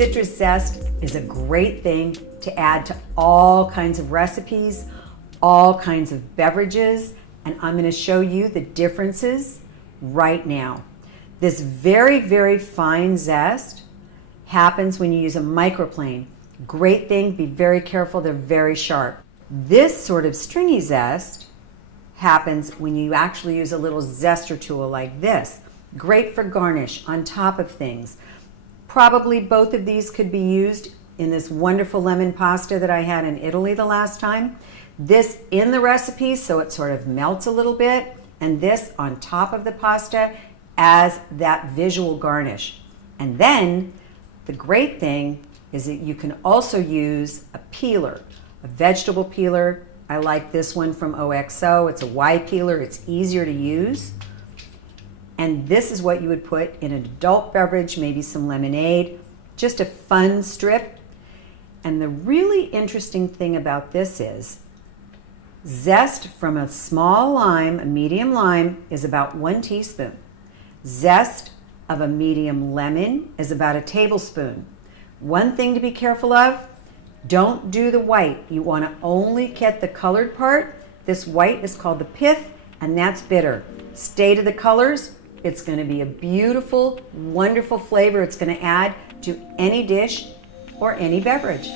Citrus zest is a great thing to add to all kinds of recipes, all kinds of beverages, and I'm going to show you the differences right now. This very, very fine zest happens when you use a microplane. Great thing, be very careful, they're very sharp. This sort of stringy zest happens when you actually use a little zester tool like this. Great for garnish on top of things. Probably both of these could be used in this wonderful lemon pasta that I had in Italy the last time. This in the recipe so it sort of melts a little bit, and this on top of the pasta as that visual garnish. And then the great thing is that you can also use a peeler, a vegetable peeler. I like this one from OXO. It's a Y peeler. It's easier to use. And this is what you would put in an adult beverage, maybe some lemonade, just a fun strip. And the really interesting thing about this is zest from a small lime, a medium lime, is about 1 teaspoon. Zest of a medium lemon is about a tablespoon. One thing to be careful of, don't do the white. You want to only get the colored part. This white is called the pith, and that's bitter. Stay to the colors. It's going to be a beautiful, wonderful flavor it's going to add to any dish or any beverage.